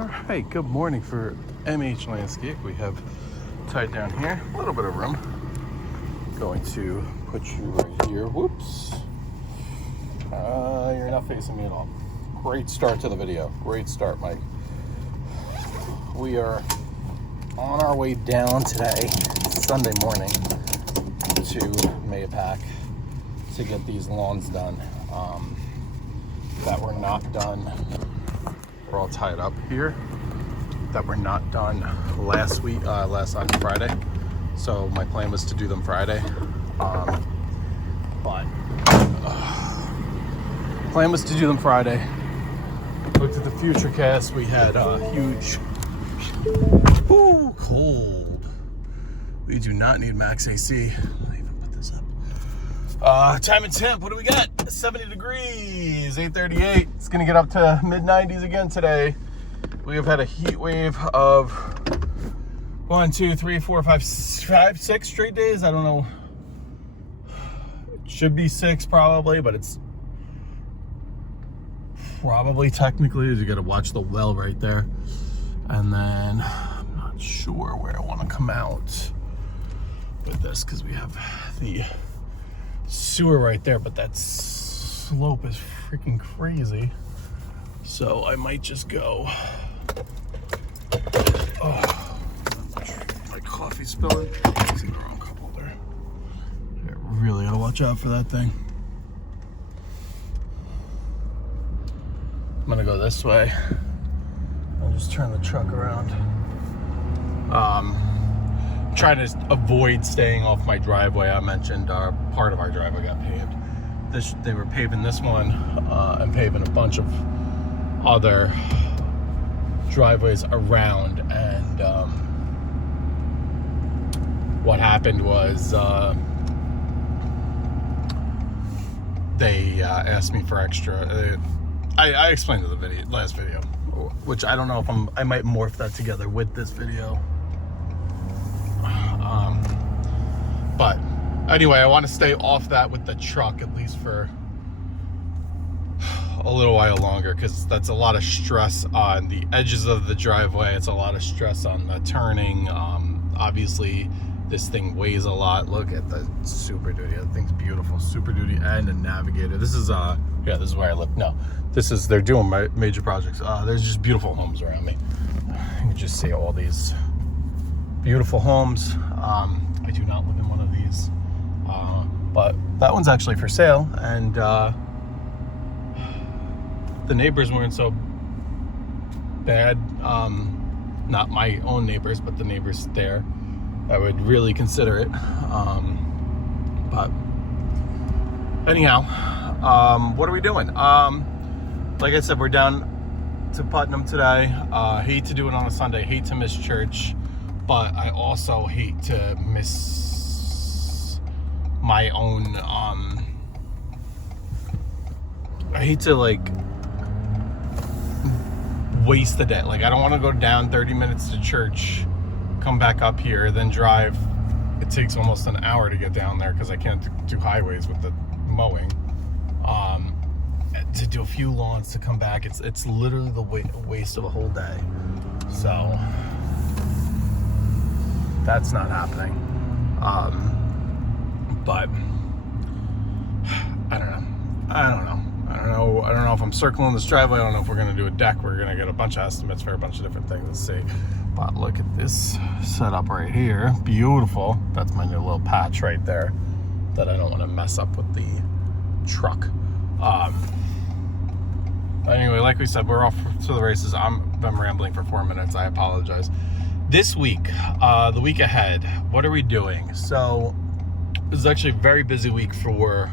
All right, good morning for MH Landscape. We have tied down here, a little bit of room. Going to put you right here. Whoops. You're not facing me at all. Great start to the video. Great start, Mike. We are on our way down today, Sunday morning, to Mahopac to get these lawns done that were not done. We're all tied up here that were not done last on Friday. So my plan was to do them Friday, plan was to do them Friday. Looked at the Futurecast. We had huge, cold. We do not need max AC. Let me even put this up. Time and temp. What do we got? 70 degrees. 8:38. It's gonna get up to mid 90s again today. We have had a heat wave of 1, 2, 3, 4, 5, 6 straight days. I don't know. It should be 6 probably, but it's probably technically, you got to watch the well right there. And then I'm not sure where I want to come out with this because we have the sewer right there, but that slope is freaking crazy. So I might just go. Oh, my coffee spilling. It's in the wrong cup holder. I really gotta watch out for that thing. I'm gonna go this way. I'll just turn the truck around. Trying to avoid staying off my driveway. I mentioned part of our driveway got paved. They were paving this one and paving a bunch of other driveways around, and what happened was they asked me for extra. I explained in the last video, which I don't know if I might morph that together with this video. But anyway, I want to stay off that with the truck at least for a little while longer, because that's a lot of stress on the edges of the driveway. It's a lot of stress on the turning. Obviously this thing weighs a lot. Look at the Super Duty. That thing's beautiful. Super Duty and a Navigator. This is this is where I live. No, they're doing my major projects. There's just beautiful homes around me. You can just see all these beautiful homes. I do not live in one of these, but that one's actually for sale, and the neighbors weren't so bad. Not my own neighbors, but the neighbors there. I would really consider it. But anyhow, what are we doing? Like I said, we're down to Putnam today. Hate to do it on a Sunday. Hate to miss church, but I also hate to miss my own. I hate to waste the day. I don't want to go down 30 minutes to church, come back up here, then drive. It takes almost an hour to get down there because I can't do highways with the mowing. To do a few lawns to come back, it's literally the waste of a whole day. So that's not happening. But I don't know if I'm circling this driveway. I don't know if we're gonna do a deck. We're gonna get a bunch of estimates for a bunch of different things. Let's see. But look at this setup right here. Beautiful. That's my new little patch right there that I don't want to mess up with the truck. Anyway, like we said, we're off to the races. I've been rambling for 4 minutes. I apologize. This week, the week ahead, what are we doing? So this is actually a very busy week for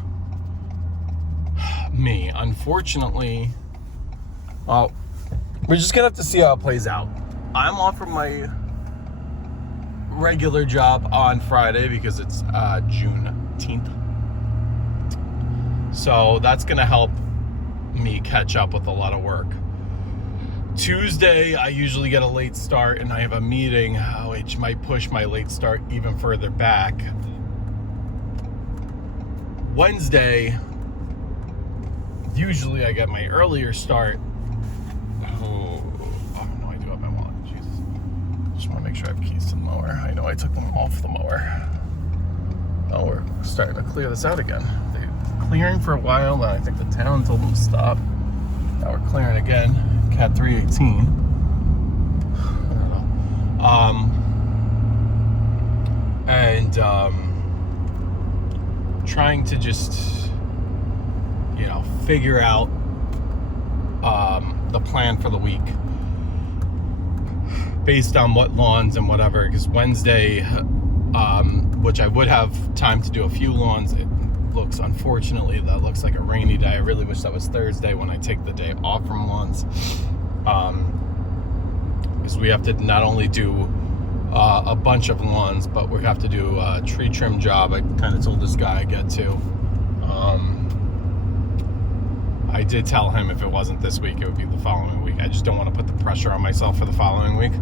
me. Unfortunately, well, we're just gonna have to see how it plays out. I'm off from my regular job on Friday because it's Juneteenth. So that's gonna help me catch up with a lot of work. Tuesday, I usually get a late start, and I have a meeting which might push my late start even further back. Wednesday, usually I get my earlier start. Oh, I have no idea Just want to make sure I have keys to the mower. I know I took them off the mower. Oh, we're starting to clear this out again. They were clearing for a while, and I think the town told them to stop. Now we're clearing again. Cat 318. I don't know. Trying to just, figure out the plan for the week based on what lawns and whatever, because Wednesday, which I would have time to do a few lawns, unfortunately that looks like a rainy day. I really wish that was Thursday when I take the day off from lawns, because we have to not only do a bunch of lawns, but we have to do a tree trim job. I kind of told this guy I get to. I did tell him if it wasn't this week, it would be the following week. I just don't want to put the pressure on myself for the following week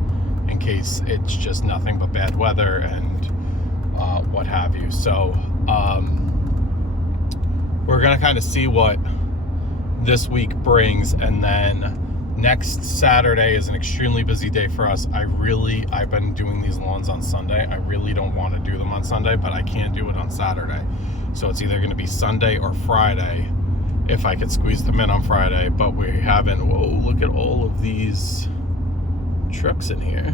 in case it's just nothing but bad weather and what have you. So we're going to kind of see what this week brings, and then next Saturday is an extremely busy day for us. I've been doing these lawns on Sunday. I really don't want to do them on Sunday, but I can't do it on Saturday. So it's either going to be Sunday or Friday if I could squeeze them in on Friday, but we haven't. Whoa, look at all of these trucks in here.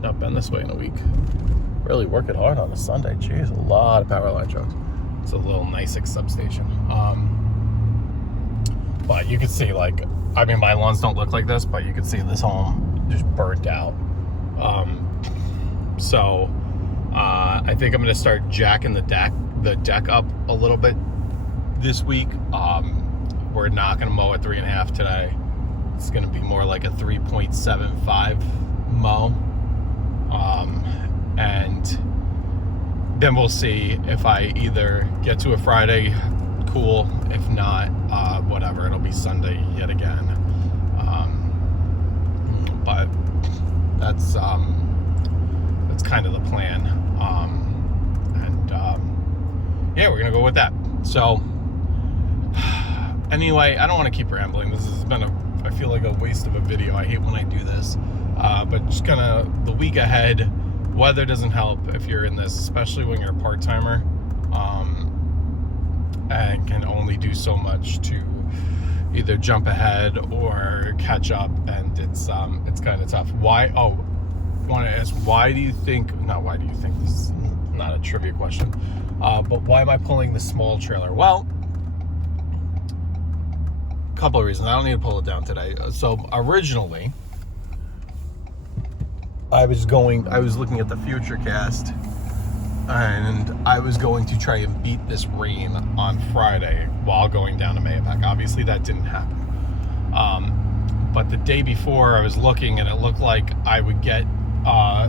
Not been this way in a week. Really working hard on a Sunday. Jeez, a lot of power line trucks. It's a little NYSEG substation. But you can see, my lawns don't look like this, but you can see this home just burnt out. So I think I'm going to start jacking the deck up a little bit this week. We're not going to mow at 3.5 today. It's going to be more like a 3.75 mow. And then we'll see if I either get to a Friday, cool. If not, whatever, it'll be Sunday yet again. But that's kind of the plan. Yeah, we're gonna go with that. So anyway, I don't want to keep rambling. This has been I feel like a waste of a video. I hate when I do this. But just the week ahead, weather doesn't help if you're in this, especially when you're a part-timer, and can only do so much to either jump ahead or catch up, and it's kind of tough. I want to ask, why do you think this is not a trivia question, but why am I pulling the small trailer? Well, a couple of reasons. I don't need to pull it down today. So originally, I was looking at the Futurecast, and I was going to try and beat this rain on Friday while going down to Mahopac. Obviously that didn't happen. But the day before I was looking, and it looked like I would get,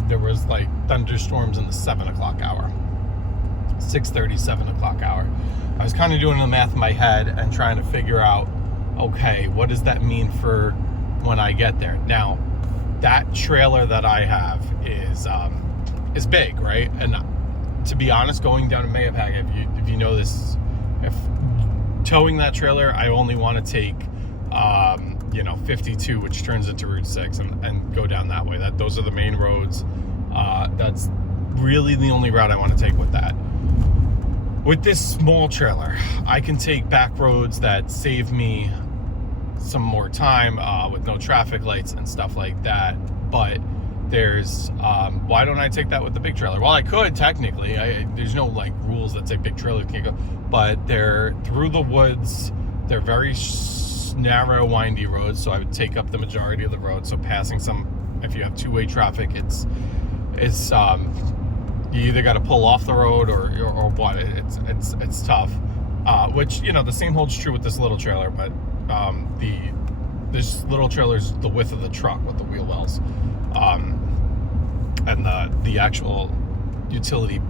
there was thunderstorms in the 7 o'clock hour, 6:30, 7 o'clock hour. I was kind of doing the math in my head and trying to figure out, okay, what does that mean for when I get there? Now, that trailer that I have is big, right? And to be honest, going down to Mahopac, if you know this, if towing that trailer, I only want to take 52, which turns into Route 6, and go down that way. Those are the main roads. That's really the only route I want to take with that. With this small trailer, I can take back roads that save me some more time with no traffic lights and stuff like that. But there's why don't I take that with the big trailer? Well, I could technically. There's no rules that say big trailer can't go, but they're through the woods. They're very narrow, windy roads, so I would take up the majority of the road. So passing some, if you have two-way traffic, it's you either got to pull off the road or what. It's tough. Which the same holds true with this little trailer, but this little trailer's the width of the truck with the wheel wells, and the actual utility,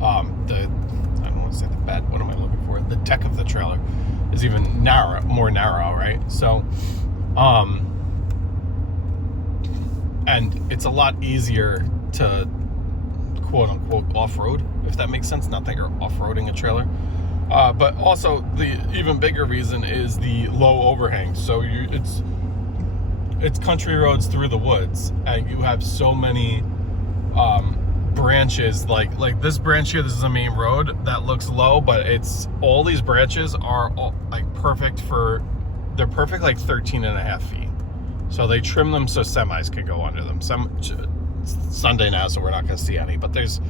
I don't want to say the bed. What am I looking for? The deck of the trailer is even more narrow, right? So, and it's a lot easier to quote unquote off-road, if that makes sense. Not that you're off-roading a trailer. But also the even bigger reason is the low overhang. So it's country roads through the woods, and you have so many branches, like this branch here, this is a main road that looks low, but it's all these branches are all, like they're perfect like 13.5 feet. So they trim them so semis could go under them. Sunday now, so we're not going to see any, but there's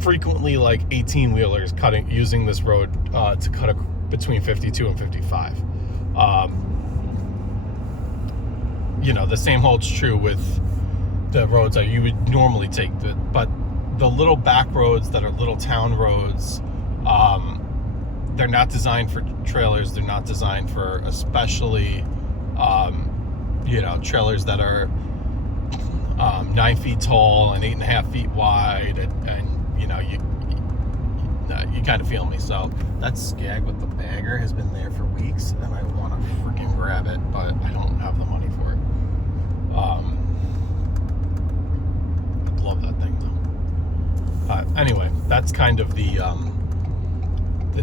frequently like 18 wheelers using this road to cut between 52 and 55. You know, the same holds true with the roads that you would normally take, but the little back roads that are little town roads, they're not designed for trailers. They're not designed for especially you know, trailers that are 9 feet tall and 8.5 feet wide, and you know, you kind of feel me. So that Skag with the bagger has been there for weeks, and I want to freaking grab it, but I don't have the money for it. I'd love that thing though. Anyway, that's kind of the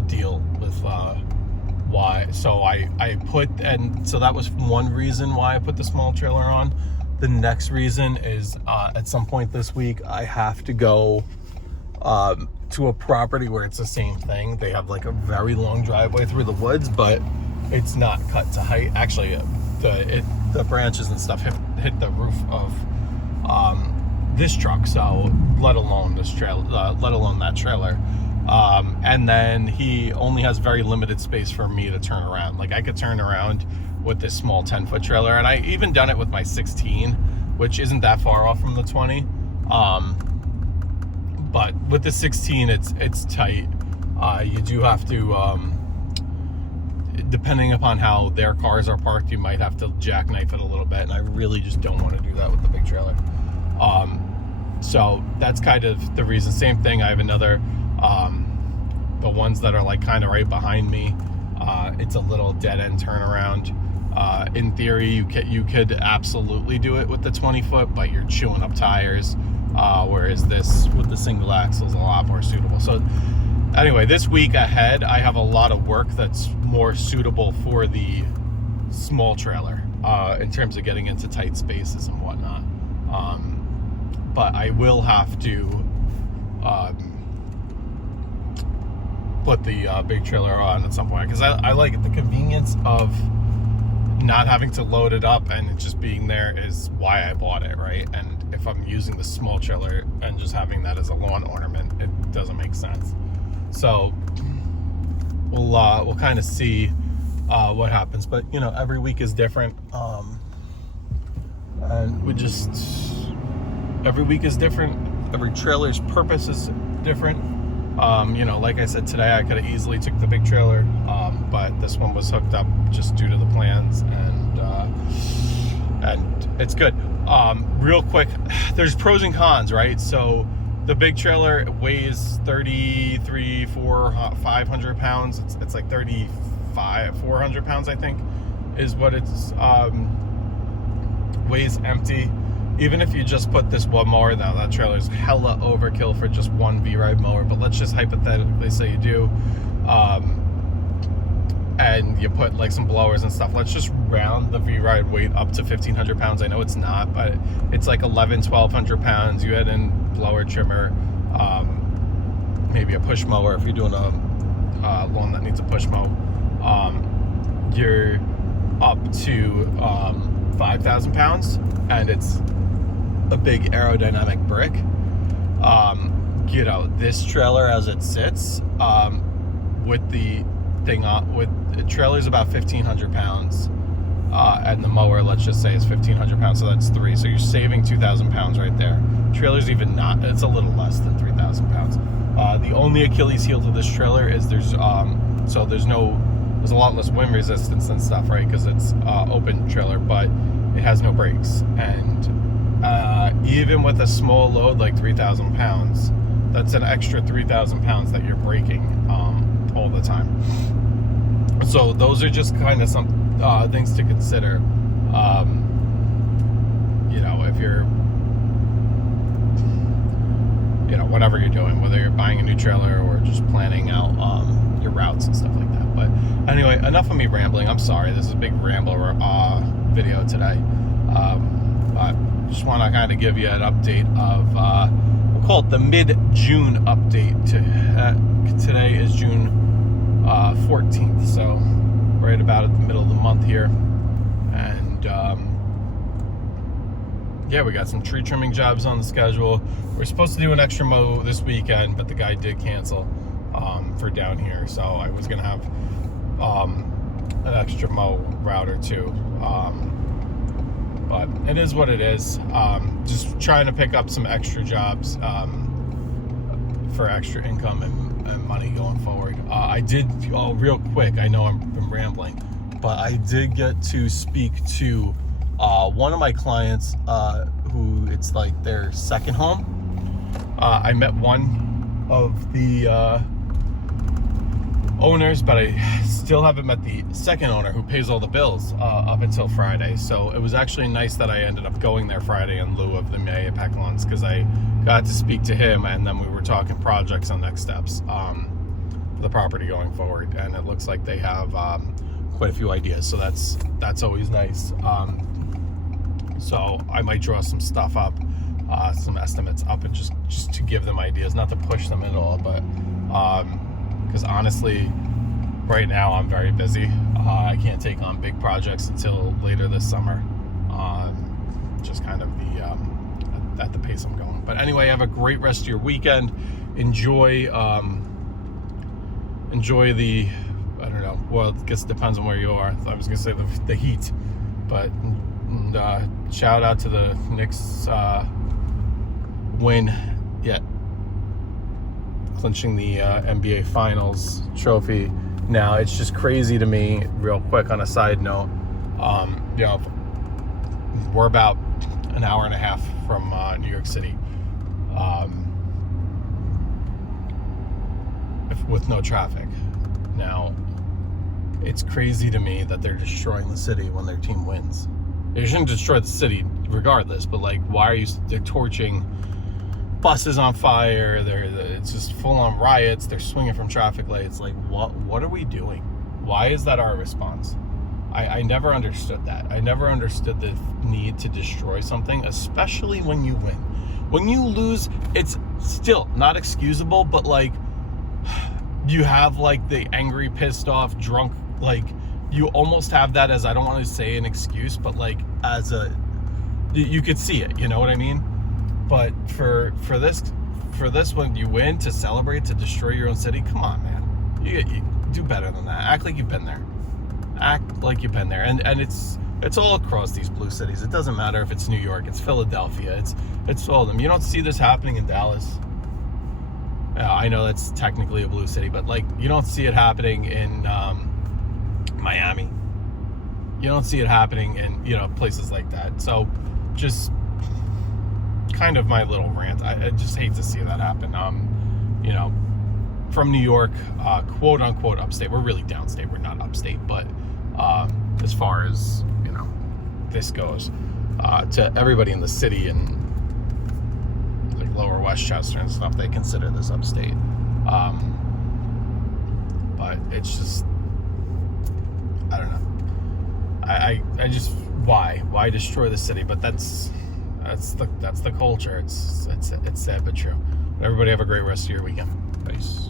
deal with why. So I put, and so that was one reason why I put the small trailer on. The next reason is at some point this week I have to go to a property where it's the same thing. They have like a very long driveway through the woods, but it's not cut to height. Actually, the branches and stuff hit the roof of this truck, so let alone this trailer, let alone that trailer. And then he only has very limited space for me to turn around. Like I could turn around with this small 10-foot trailer, and I even done it with my 16, which isn't that far off from the 20. But with the 16, it's tight. You do have to, depending upon how their cars are parked, you might have to jackknife it a little bit, and I really just don't want to do that with the big trailer. So that's kind of the reason. Same thing, I have another, the ones that are like kind of right behind me, it's a little dead-end turnaround. In theory, you could absolutely do it with the 20-foot, but you're chewing up tires, whereas this with the single axle is a lot more suitable. So anyway, this week ahead, I have a lot of work that's more suitable for the small trailer in terms of getting into tight spaces and whatnot. But I will have to put the big trailer on at some point, because I like it. The convenience of not having to load it up and it just being there is why I bought it, right? And if I'm using the small trailer and just having that as a lawn ornament, it doesn't make sense. So we'll kind of see what happens, but you know, every week is different, and every week is different. Every trailer's purpose is different. You know, like I said, today I could have easily took the big trailer, but this one was hooked up just due to the plans, and it's good. Real quick, there's pros and cons, right? So the big trailer weighs 500 pounds. It's like 400 pounds, I think, is what it's weighs empty. Even if you just put this one mower, now that trailer's hella overkill for just one V-Ride mower, but let's just hypothetically say you do, and you put like some blowers and stuff. Let's just round the V-Ride weight up to 1,500 pounds. I know it's not, but it's like 1,200 pounds. You add in blower, trimmer, maybe a push mower if you're doing a lawn that needs a push mow. You're up to 5,000 pounds, and it's a big aerodynamic brick. You know, this trailer as it sits, with the thing on, with the trailer's about 1,500 pounds, and the mower, let's just say, is 1,500 pounds, so that's 3. So you're saving 2,000 pounds right there. Trailer's even not, it's a little less than 3,000 pounds. The only Achilles heel to this trailer is there's a lot less wind resistance and stuff, right? Because it's open trailer, but it has no brakes. And even with a small load like 3,000 pounds, that's an extra 3,000 pounds that you're braking all the time. So those are just kind of some things to consider. You know, if you're, you know, whatever you're doing, whether you're buying a new trailer or just planning out your routes and stuff like that. But anyway, enough of me rambling. I'm sorry, this is a big ramble video today. But just want to kind of give you an update of, we'll call it the mid-June update. Today is June 14th, so right about at the middle of the month here. And yeah, we got some tree trimming jobs on the schedule. We're supposed to do an extra mow this weekend, but the guy did cancel for down here, so I was gonna have an extra mow route or two, but it is what it is. Just trying to pick up some extra jobs for extra income and money going forward. I did, real quick, I know I'm rambling, but I did get to speak to one of my clients who it's like their second home. I met one of the owners, but I still haven't met the second owner who pays all the bills up until Friday. So it was actually nice that I ended up going there Friday in lieu of the Mayapack lunch, because I got to speak to him, and then we were talking projects and next steps for the property going forward. And it looks like they have quite a few ideas, so that's always nice. So I might draw some stuff up, some estimates up, and just to give them ideas, not to push them at all, but because honestly, right now I'm very busy. I can't take on big projects until later this summer. Just kind of at the pace I'm going. But anyway, have a great rest of your weekend. Enjoy the, I don't know, well, I guess it depends on where you are. I was gonna say the heat, but shout out to the Knicks win yet. Clinching the NBA Finals trophy. Now, it's just crazy to me, real quick on a side note, you know, we're about an hour and a half from New York City, with no traffic. Now, it's crazy to me that they're destroying the city when their team wins. They shouldn't destroy the city regardless, but like, why they're torching buses on fire, it's just full-on riots, they're swinging from traffic lights. Like, what are we doing? Why is that our response? I never understood that. I never understood the need to destroy something, especially when you win. When you lose, it's still not excusable, but like, you have like the angry, pissed off, drunk, like, you almost have that as, I don't want to say an excuse, but like as you could see it, you know what I mean? But for this when you win, to celebrate, to destroy your own city, come on, man. You do better than that. Act like you've been there. Act like you've been there. And it's all across these blue cities. It doesn't matter if it's New York, it's Philadelphia, it's all of them. You don't see this happening in Dallas. I know that's technically a blue city, but like, you don't see it happening in Miami. You don't see it happening in, you know, places like that. So just kind of my little rant. I just hate to see that happen. You know, from New York, quote unquote upstate. We're really downstate. We're not upstate, but as far as, you know, this goes, to everybody in the city and like lower Westchester and stuff, they consider this upstate. But it's just, I don't know. I just, why destroy the city? But that's the culture. It's sad but true. Everybody have a great rest of your weekend. Peace.